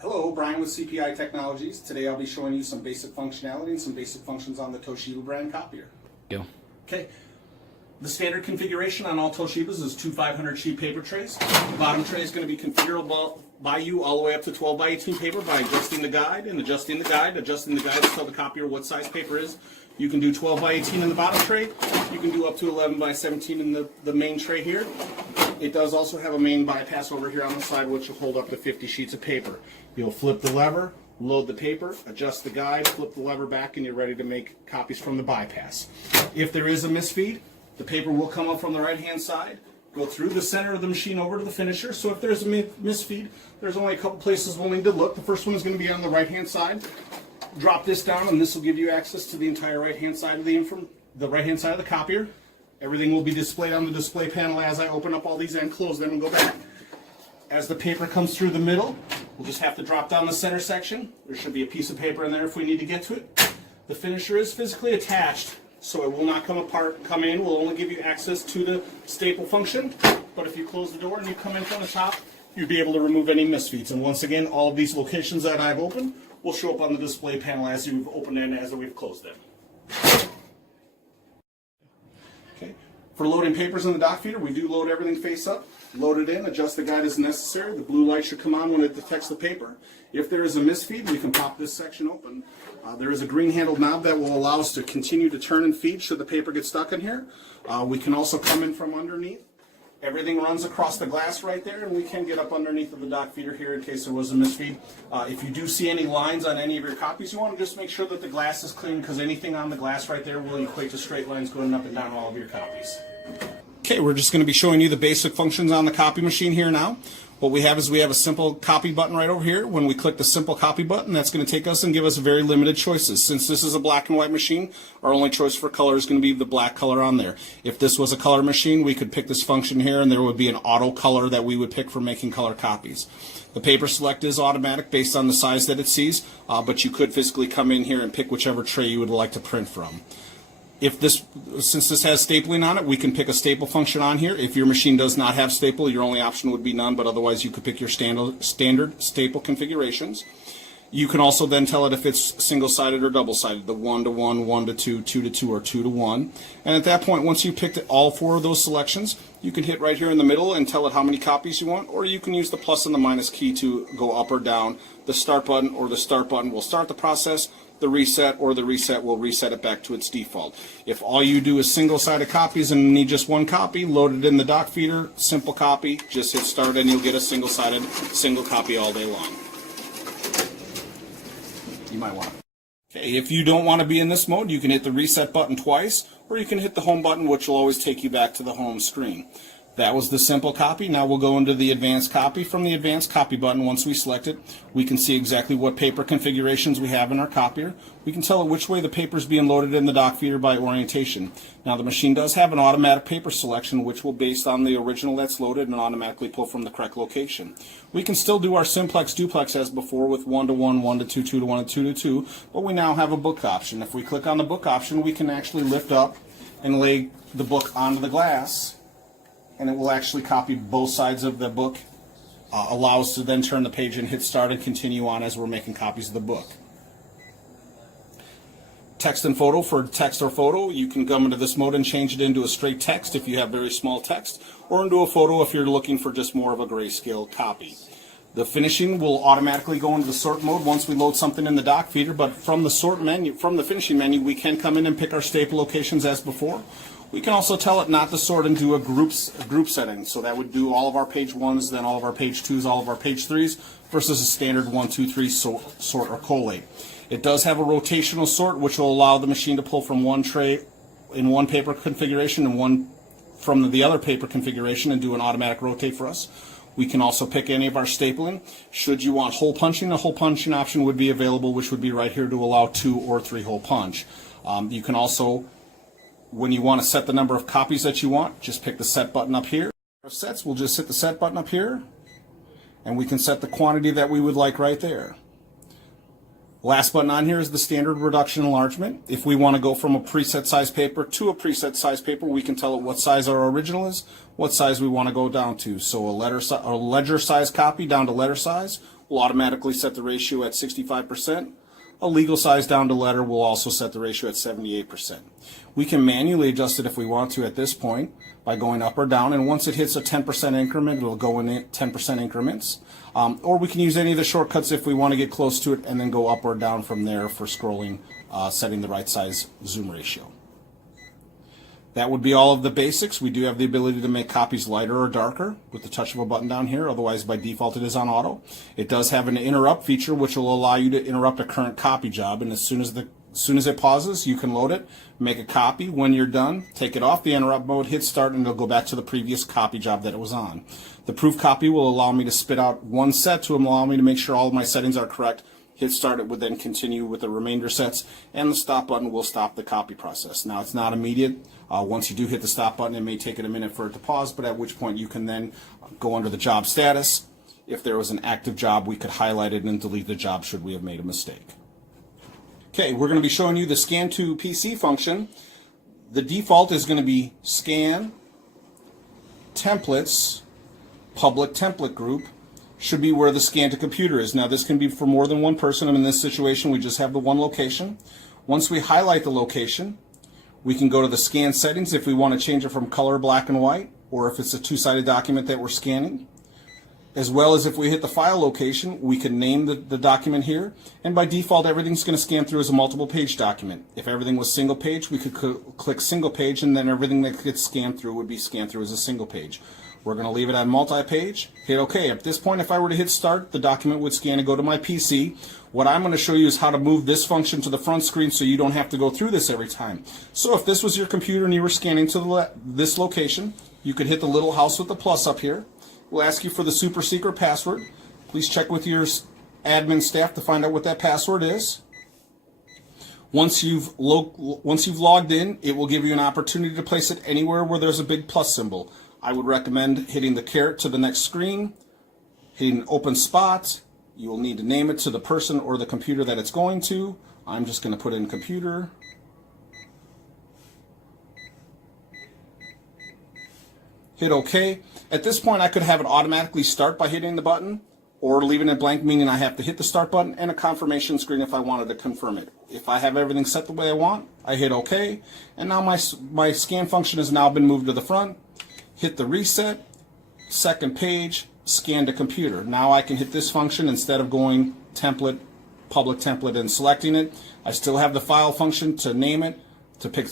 Hello, Brian with CPI Technologies. Today I'll be showing you some basic functionality and some basic functions on the Toshiba brand copier. Okay, the standard configuration on all Toshibas is two 500 sheet paper trays. The bottom tray is going to be configurable by you all the way up to 12 by 18 paper by adjusting the guide adjusting the guide to tell the copier what size paper is. You can do 12 by 18 in the bottom tray. You can do up to 11 by 17 in the main tray here. It does also have a main bypass over here on the side, which will hold up to 50 sheets of paper. You'll flip the lever, load the paper, adjust the guide, flip the lever back, and you're ready to make copies from the bypass. If there is a misfeed, the paper will come up from the right-hand side, go through the center of the machine over to the finisher. So if there's a misfeed, there's only a couple places we'll need to look. The first one is going to be on the right-hand side. Drop this down, and this will give you access to the entire right-hand side of the copier. Everything will be displayed on the display panel as I open up all these and close them and go back. As the paper comes through the middle, we'll just have to drop down the center section. There should be a piece of paper in there if we need to get to it. The finisher is physically attached, so it will not come in. We'll only give you access to the staple function. But if you close the door and you come in from the top, you'll be able to remove any misfeeds. And once again, all of these locations that I've opened will show up on the display panel as you've opened and as we've closed them. Okay. For loading papers in the dock feeder, we do load everything face up. Load it in, adjust the guide as necessary. The blue light should come on when it detects the paper. If there is a misfeed, we can pop this section open. There is a green handled knob that will allow us to continue to turn and feed should the paper get stuck in here. We can also come in from underneath. Everything runs across the glass right there, and we can get up underneath of the dock feeder here in case there was a misfeed. If you do see any lines on any of your copies, you want to just make sure that the glass is clean, because anything on the glass right there will equate to straight lines going up and down all of your copies. Okay, we're just going to be showing you the basic functions on the copy machine here now. What we have is we have a simple copy button right over here. When we click the simple copy button, that's going to take us and give us very limited choices. Since this is a black and white machine, our only choice for color is going to be the black color on there. If this was a color machine, we could pick this function here, and there would be an auto color that we would pick for making color copies. The paper select is automatic based on the size that it sees, but you could physically come in here and pick whichever tray you would like to print from. Since this has stapling on it, we can pick a staple function on here. If your machine does not have staple, your only option would be none, but otherwise you could pick your standard staple configurations. You can also then tell it if it's single-sided or double-sided, the 1 to 1, 1 to 2, 2 to 2, or 2 to 1. And at that point, once you picked all four of those selections, you can hit right here in the middle and tell it how many copies you want, or you can use the plus and the minus key to go up or down. The start button or the start button will start the process. The reset or the reset will reset it back to its default. If all you do is single-sided copies and need just one copy, load it in the dock feeder, simple copy, just hit start and you'll get a single-sided single copy all day long. You might want to. Okay, if you don't want to be in this mode, you can hit the reset button twice, or you can hit the home button, which will always take you back to the home screen. That was the simple copy. Now we'll go into the advanced copy. From the advanced copy button, once we select it, we can see exactly what paper configurations we have in our copier. We can tell it which way the paper is being loaded in the dock feeder by orientation. Now the machine does have an automatic paper selection, which will, based on the original that's loaded, and automatically pull from the correct location. We can still do our simplex duplex as before with 1 to 1, 1 to 2, 2 to 1, and 2 to 2, but we now have a book option. If we click on the book option, we can actually lift up and lay the book onto the glass, and it will actually copy both sides of the book, allow us to then turn the page and hit start and continue on as we're making copies of the book. Text and photo. For text or photo, you can come into this mode and change it into a straight text if you have very small text, or into a photo if you're looking for just more of a grayscale copy. The finishing will automatically go into the sort mode once we load something in the dock feeder, but from the sort menu, from the finishing menu, we can come in and pick our staple locations as before. We can also tell it not to sort and do a group setting, so that would do all of our page 1s, then all of our page 2s, all of our page 3s, versus a standard 1, 2, 3 sort or collate. It does have a rotational sort, which will allow the machine to pull from one tray in one paper configuration and one from the other paper configuration and do an automatic rotate for us. We can also pick any of our stapling. Should you want hole punching, a hole punching option would be available, which would be right here to allow 2 or 3 hole punch. You can also, when you want to set the number of copies that you want, just pick the set button up here. For sets, we'll just hit the set button up here, and we can set the quantity that we would like right there. Last button on here is the standard reduction enlargement. If we want to go from a preset size paper to a preset size paper, we can tell it what size our original is, what size we want to go down to. So a ledger size copy down to letter size, will automatically set the ratio at 65%. A legal size down to letter will also set the ratio at 78%. We can manually adjust it if we want to at this point by going up or down, and once it hits a 10% increment, it'll go in 10% increments. Or we can use any of the shortcuts if we want to get close to it and then go up or down from there for scrolling, setting the right size zoom ratio. That would be all of the basics. We do have the ability to make copies lighter or darker with the touch of a button down here. Otherwise, by default, it is on auto. It does have an interrupt feature, which will allow you to interrupt a current copy job. And as soon as it pauses, you can load it, make a copy. When you're done, take it off the interrupt mode, hit start, and it'll go back to the previous copy job that it was on. The proof copy will allow me to spit out one set to allow me to make sure all of my settings are correct. Hit start, it would then continue with the remainder sets, and the stop button will stop the copy process. Now, it's not immediate. Once you do hit the stop button, it may take it a minute for it to pause, but at which point you can then go under the job status. If there was an active job, we could highlight it and delete the job should we have made a mistake. Okay, we're going to be showing you the Scan to PC function. The default is going to be Scan, Templates, Public Template Group, should be where the scan to computer is. Now, this can be for more than one person, and in this situation we just have the one location. Once we highlight the location, we can go to the scan settings if we want to change it from color, black and white, or if it's a two-sided document that we're scanning. As well as if we hit the file location, we can name the document here, and by default everything's going to scan through as a multiple page document. If everything was single page, we could click single page, and then everything that gets scanned through would be scanned through as a single page. We're going to leave it on multi-page, hit OK. At this point, if I were to hit start, the document would scan and go to my PC. What I'm going to show you is how to move this function to the front screen so you don't have to go through this every time. So if this was your computer and you were scanning to this location, you could hit the little house with the plus up here. We'll ask you for the super secret password. Please check with your admin staff to find out what that password is. Once you've logged in, it will give you an opportunity to place it anywhere where there's a big plus symbol. I would recommend hitting the caret to the next screen, hitting open spot. You will need to name it to the person or the computer that it's going to. I'm just going to put in computer. Hit OK. At this point, I could have it automatically start by hitting the button, or leaving it blank, meaning I have to hit the start button, and a confirmation screen if I wanted to confirm it. If I have everything set the way I want, I hit OK, and now my scan function has now been moved to the front. Hit the reset, second page, scan to computer. Now I can hit this function instead of going template, public template, and selecting it. I still have the file function to name it, to pick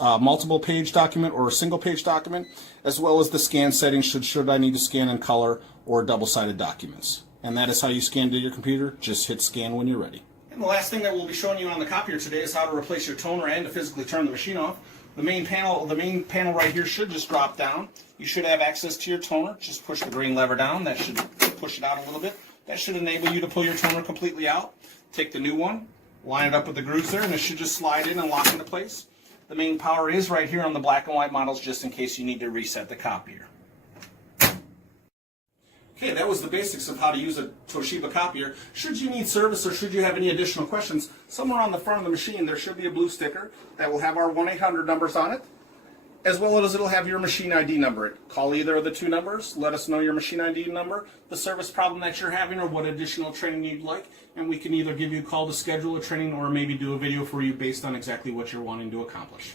multiple page document or a single page document, as well as the scan settings should I need to scan in color or double-sided documents. And that is how you scan to your computer. Just hit scan when you're ready. And the last thing that we'll be showing you on the copier today is how to replace your toner and to physically turn the machine off. The main panel right here should just drop down. You should have access to your toner. Just push the green lever down. That should push it out a little bit. That should enable you to pull your toner completely out. Take the new one, line it up with the grooves there, and it should just slide in and lock into place. The main power is right here on the black and white models, just in case you need to reset the copier. Okay, that was the basics of how to use a Toshiba copier. Should you need service or should you have any additional questions, somewhere on the front of the machine there should be a blue sticker that will have our 1-800 numbers on it, as well as it'll have your machine ID number. Call either of the two numbers, let us know your machine ID number, the service problem that you're having, or what additional training you'd like, and we can either give you a call to schedule a training or maybe do a video for you based on exactly what you're wanting to accomplish.